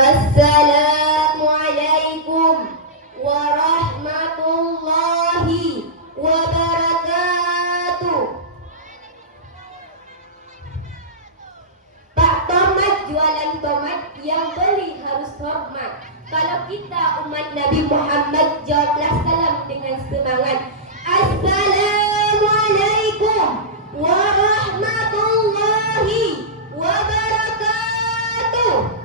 Assalamualaikum warahmatullahi wabarakatuh. Pak Tomat jualan tomat, yang beli harus hormat. Kalau kita umat Nabi Muhammad, jawablah salam dengan semangat. Assalamualaikum warahmatullahi wabarakatuh.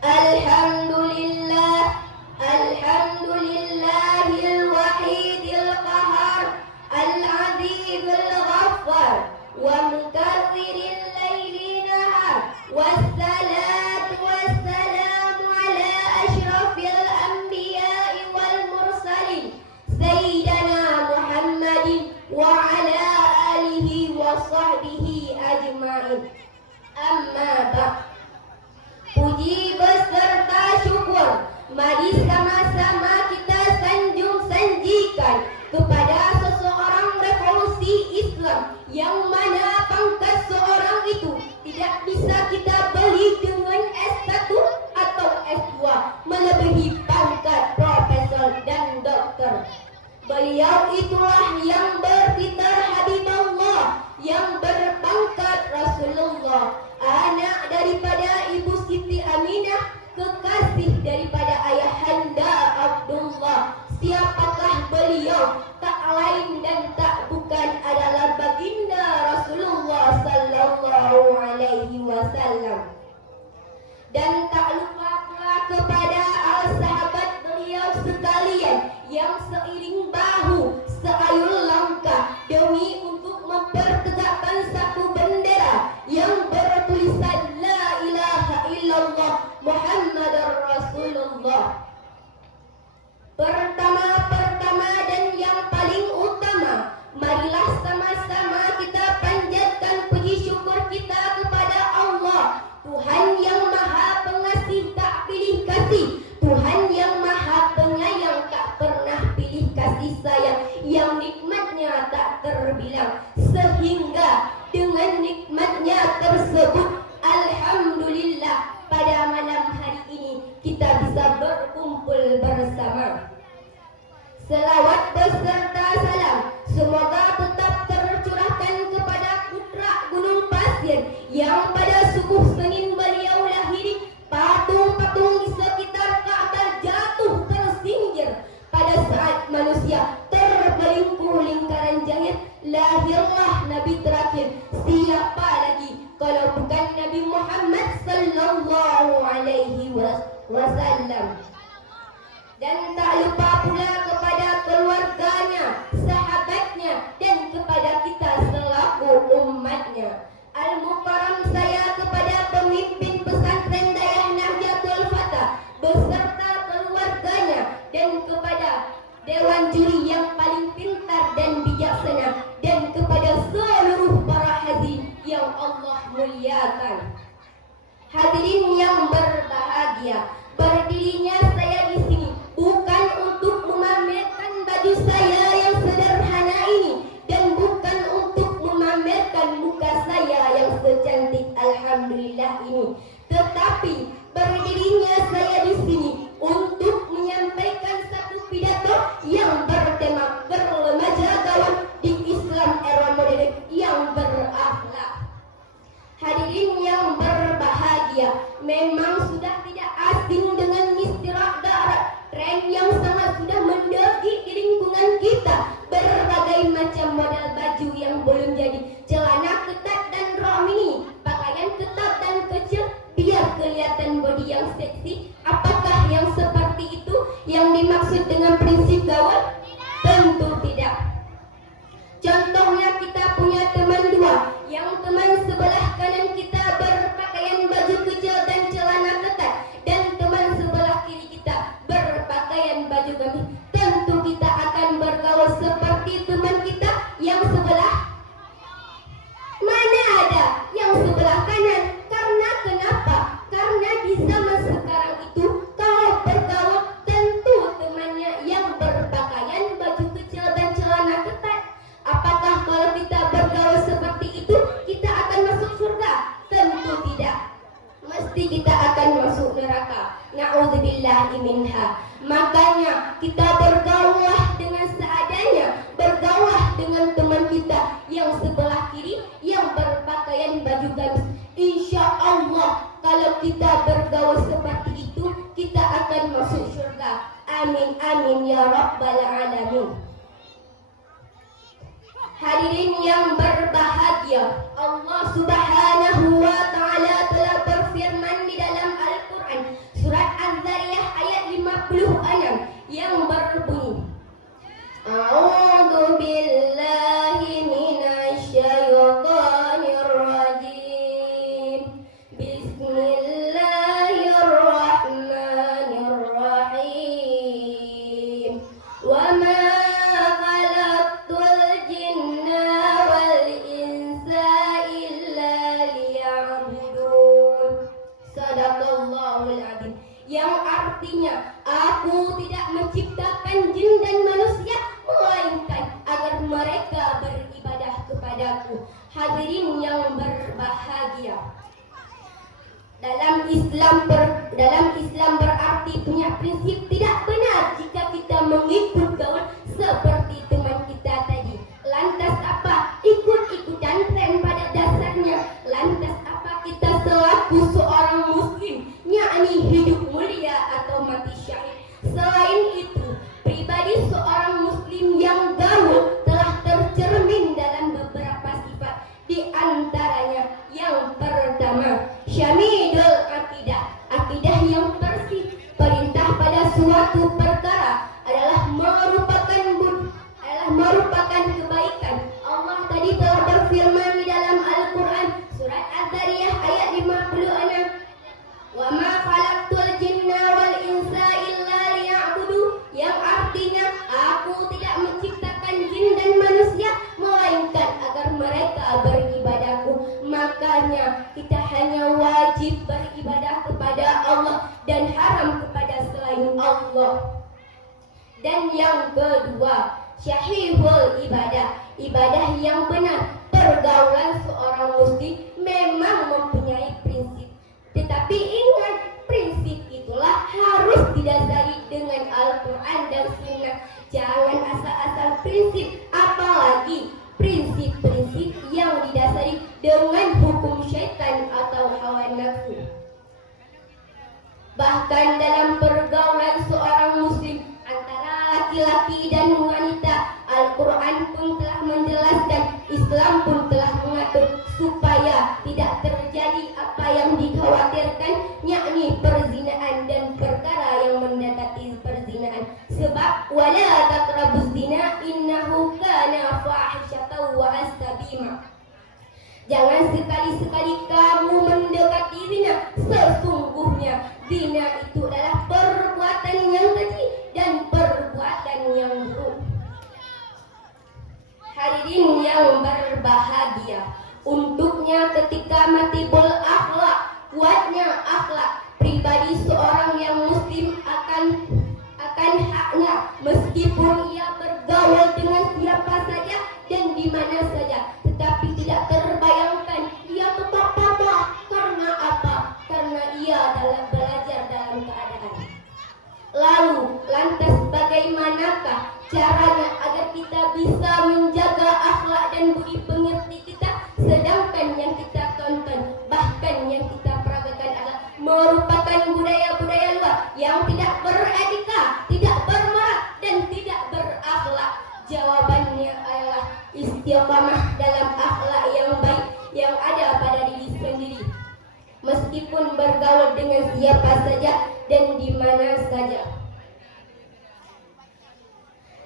Alhamdulillah, alhamdulillahil wahidil qahar, al-azizul ghaffar, wa mukaththiril laili nahar, wassalatu wassalamu ala asyrafil anbiya'i wal mursalin, sayyidina Muhammadin wa ala alihi wa sahbihi ajma'in. Amma ba'd. Puji beserta syukur, mari sama-sama kita sanjung-sanjikan kepada seseorang revolusi Islam, yang mana pangkat seorang itu tidak bisa kita beli dengan S1 atau S2, melebihi pangkat profesor dan dokter. Beliau itulah yang bertitel Habibullah, yang berpangkat Rasulullah, anak daripada Ibu Siti Aminah, kekasih daripada Ayahanda Abdullah. Siapakah beliau? Tak lain dan tak bukan adalah baginda Rasulullah sallallahu alaihi wasallam. Dan tak lupa pula kepada sahabat beliau sekalian yang seiring bahu seayul langkah demi untuk mempertegakkan satu bendera yang bertulisan La ilaha illallah Muhammadar Rasulullah. Pertama-pertama dan yang paling utama, marilah sama-sama kita panjatkan puji syukur kita kepada Allah, Tuhan yang maha pengasih tak pilih kasih, Tuhan yang maha penyayang tak pernah pilih kasih sayang, yang nikmatnya tak terbilang, sehingga dengan nikmatnya tersebut alhamdulillah pada malam hari ini kita bisa berkumpul bersama. Selawat beserta salam semoga tetap tercurahkan kepada putra Gunung Pasir yang pada subuh Senin beliau lahiri. Patung-patung di sekitar Ka'bah jatuh tersinggir pada saat manusia terbelenggu lingkaran jahit. Lahirlah Nabi terakhir, siapa lagi kalau bukan Nabi Muhammad sallallahu alaihi wasallam. Dan tak lupa pula kepada keluarganya, sahabatnya, dan kepada kita selaku umatnya. Al-Mukarram saya kepada pemimpin pesantren Dayah Nahdlatul Fatah beserta keluarganya, dan kepada dewan juri yang paling pintar dan bijaksana, dan kepada seluruh para hadirin yang Allah muliakan. Hadirin yang berbahagia, berdirinya saya di sini bukan untuk memamerkan baju saya yang sederhana ini, dan bukan untuk memamerkan muka saya yang secantik alhamdulillah ini, tetapi berdirinya saya di sini untuk menyampaikan satu pidato yang bertema berremaja gawan di Islam era modern yang berakhlak. Hadirin yang berbahagia, memang sudah tidak asing dengan istilah darat, tren yang sangat sudah mendaki di lingkungan kita. Berbagai macam model baju yang belum jadi, celana ketat dan rok mini, pakaian ketat dan kecil biar kelihatan body yang seksi. Apakah yang seperti itu yang dimaksud dengan prinsip gaul? Tentu tidak. Contohnya kita punya teman dua, yang teman sebelah kanan kita berpakaian baju kecil dan celana ketat, dan teman sebelah kiri kita berpakaian baju gamis. Tentu kita akan bergaul seperti teman kita yang sebelah kita akan masuk neraka. Na'udzubillahi minha. Makanya kita bergaulah dengan seadanya, bergaulah dengan teman kita yang sebelah kiri yang berpakaian baju gamis. Insya Allah kalau kita bergaul seperti itu, kita akan masuk surga. Amin amin ya rabbal alamin. Hadirin yang berbahagia, Allah Subhanahu wa taala telah berfirman di dalam Al-Qur'an surat Az-Zariyah ayat 56 yang berbunyi, A'udzu billahi minasy syaithanir rajim. Bismillahirrahmanirrahim. Wa ma yang artinya aku tidak menciptakan jin dan manusia melainkan agar mereka beribadah kepadaku. Hadirin yang berbahagia, dalam Islam berarti punya prinsip tidak benar jika kita mengikut gaul seperti teman kita tadi. Lantas apa? Ikut-ikutan tren pada dasarnya. Lantas apa kita selaku seorang muslim, yakni hidup mulia atau mati syahid? Selain itu, pribadi seorang muslim yang gaul telah tercermin dalam beberapa sifat. Di antaranya yang pertama, syamidul akidah, akidah yang bersih. Perintah pada suatu perkara adalah merupakan kebaikan. Allah tadi telah berfirman di dalam Al-Quran surat Az-Zariyah ayat 56, wa ma khalaqtul jinna wal insa illa liya'budu, yang artinya aku tidak menciptakan jin dan manusia melainkan agar mereka beribadahku. Makanya kita hanya wajib beribadah kepada Allah dan haram kepada selain Allah. Dan yang kedua, syahihul ibadah, ibadah yang benar. Pergaulan seorang muslim memang mempunyai prinsip, tetapi ingat, prinsip itulah harus didasari dengan Al-Quran dan Sunnah. Jangan asal-asal prinsip, apalagi prinsip-prinsip yang didasari dengan hukum syaitan atau hawa nafsu. Bahkan dalam pergaulan seorang muslim antara laki-laki dan wanita, Al-Quran pun telah menjelaskan, Islam pun telah mengatur supaya tidak terjadi apa yang dikhawatirkan, yakni perzinaan dan perkara yang mendekati perzinaan. Sebab wala taqrabuz zina innahu kana fahisyatan wa astabima. Jangan sekali-sekali kamu mendekati zina, sesungguhnya zina itu adalah perbuatan yang keji dan perbuatan yang buruk. Hadirin yang berbahagia, untuknya ketika matibul akhlak, kuatnya akhlak, pribadi seorang yang muslim akan haknya meskipun ia bergaul dengan siapa saja dan di mana saja, tetapi tidak terbayangkan ia tetap tabah. Karena apa? Karena ia dalam belajar dalam keadaan. Lalu lantas bagaimanakah caranya agar kita bisa menjaga akhlak dan budi pengerti kita, sedangkan yang kita tonton bahkan yang kita peragakan adalah merupakan budaya-budaya luar yang tidak beretika, tidak bermoral dan tidak berakhlak? Jawabannya adalah istiqamah dalam akhlak yang baik yang ada pada diri sendiri, meskipun bergaul dengan siapa saja dan di mana saja.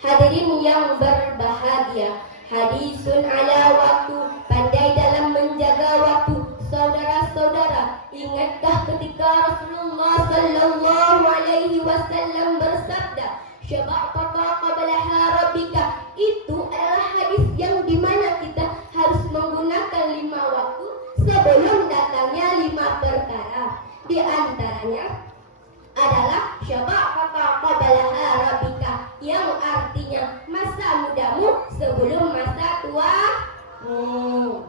Hadirin yang berbahagia, hadisun ala waktu, pandai dalam menjaga waktu. Saudara-saudara, ingatkah ketika Rasulullah sallallahu alaihi wasallam bersabda, syaba'taka qablaha rabbika, itu adalah hadis yang dimana kita harus menggunakan 5 waktu sebelum datangnya 5 perkara. Di antaranya adalah syaba'taka qablaha rabbika, yang artinya masa mudamu sebelum masa tuamu.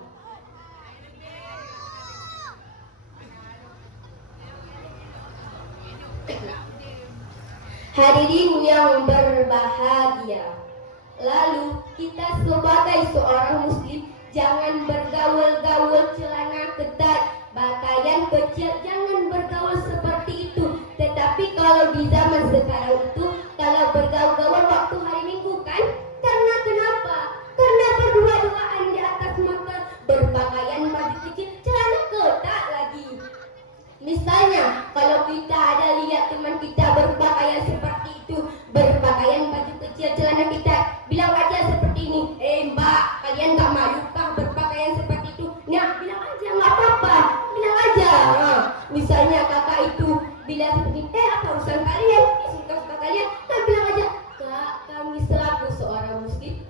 Hadirin yang berbahagia, lalu kita sebagai seorang muslim jangan bergaul-gaul celana ketat, pakaian kecil, jangan bergaul seperti itu. Tetapi kalau di zaman sekarang itu, kalau bergaul-gaul waktu hari Minggu kan, karena kenapa? Karena berdua-duaan di atas motor, berpakaian baju kecil, celana ketat lagi. Misalnya, kalau kita ada lihat teman kita berpakaian seperti itu, berpakaian baju kecil, celana ketat, bilang aja seperti ini, mbak, kalian gak malukah berpakaian seperti itu? Nah, bilang aja, gak apa-apa, bilang aja. Nah, misalnya kakak itu bilang seperti ini, apa urusan kalian? Suka-suka kalian? Nah, bilang aja, kak, kami selaku seorang muslim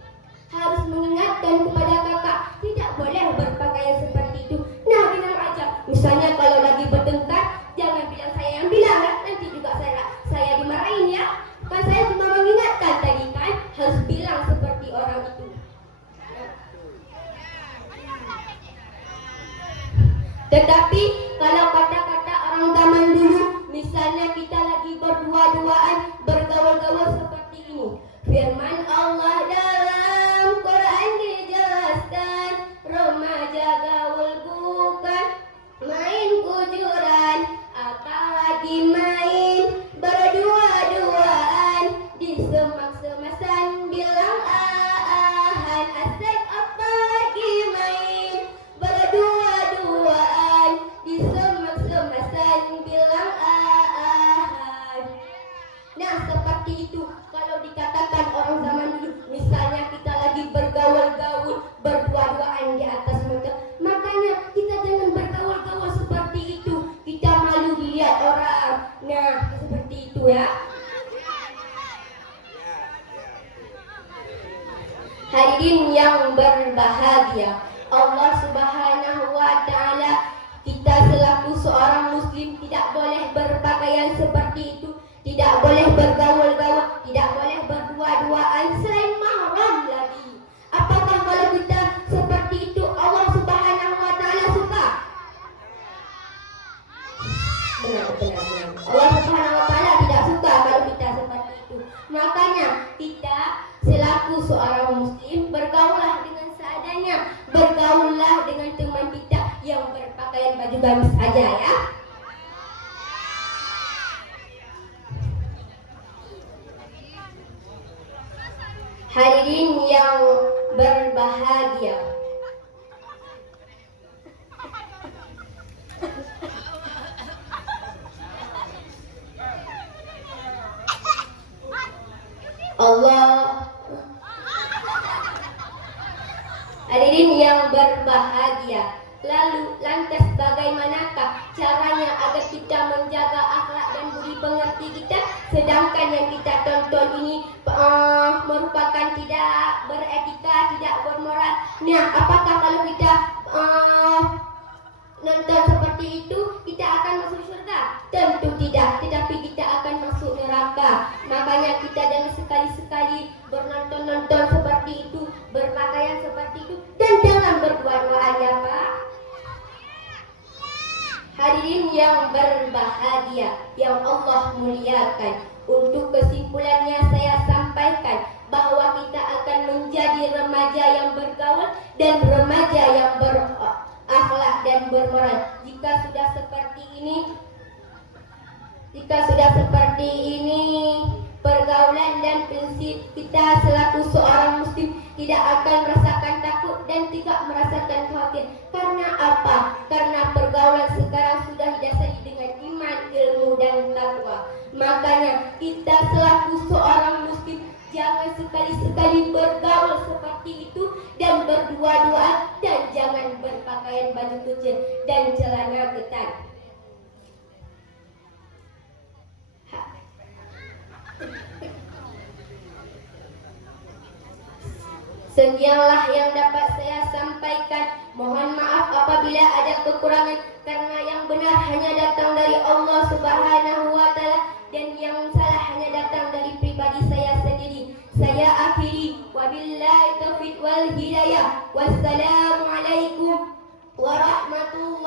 harus mengingatkan kepada kakak, tidak boleh berpakaian seperti itu. Nah, bilang aja, misalnya kalau lagi bertengkar, jangan bilang saya yang bilang, nanti juga saya dimarahin ya. Kan saya cuma mengingatkan tadi kan, harus bilang seperti orang itu. Tetapi kalau kata-kata orang zaman dulu, misalnya kita lagi berdua-duaan, bergaul-gaul seperti ini. Firman Allah dalam Quran dijelaskan, remaja gaul bukan main kujuran, apalagi main berdua-duaan, di semak-semasan bilang aahan, asik apalagi main berdua-duaan, di semak-semasan bilang aahan. Nah, seperti itu kalau dikatakan orang zaman dulu, misalnya kita lagi bergaul-gaul, berdua-duaan di atas motor, makanya kita jangan bergaul-gaul seperti itu, kita malu dilihat orang. Nah, seperti itu ya. Hadirin yang berbahagia, Allah Subhanahu wa Ta'ala, kita selaku seorang muslim tidak boleh berpakaian seperti itu, tidak boleh bergaul-gaul, tidak boleh berdua-duaan selain mahram lagi. Apakah kalau kita seperti itu Allah Subhanahu wa Ta'ala suka? Benar. Allah Subhanahu wa Ta'ala tidak suka kalau kita seperti itu. Makanya kita selaku seorang muslim bergaullah dengan seadanya, bergaullah dengan teman kita yang berpakaian baju gamis saja ya. Hadirin yang berbahagia, hadirin yang berbahagia, lantas bagaimanakah caranya agar kita menjaga akhlak dan budi pengerti kita, sedangkan yang kita tonton ini merupakan tidak beretika, tidak bermoral. Nah, apakah kalau kita nonton seperti itu kita akan masuk surga? Tentu tidak, tetapi kita akan masuk neraka. Makanya kita jangan sekali-sekali bernonton-nonton seperti itu, berpakaian seperti itu, dan jangan berdua-duaan ya Pak. Hadirin yang berbahagia, yang Allah muliakan, untuk kesimpulannya saya sampaikan bahwa kita akan menjadi remaja yang bergaul dan remaja yang berakhlak dan bermoral. Jika sudah seperti ini pergaulan dan prinsip kita selaku seorang muslim tidak akan merasakan takut dan tidak merasakan khawatir. Karena apa? Karena pergaulan sekarang sudah didasari dengan iman, ilmu dan takwa. Makanya kita selaku seorang muslim jangan sekali-sekali bergaul seperti itu dan berdua-duaan, dan jangan berpakaian baju kecil dan celana ketat. Sekianlah yang dapat saya sampaikan. Mohon maaf apabila ada kekurangan, karena yang benar hanya datang dari Allah Subhanahu wa Ta'ala, dan yang salah hanya datang dari pribadi saya sendiri. Saya akhiri, wabillahi taufiq wal hidayah. Wassalamualaikum warahmatullahi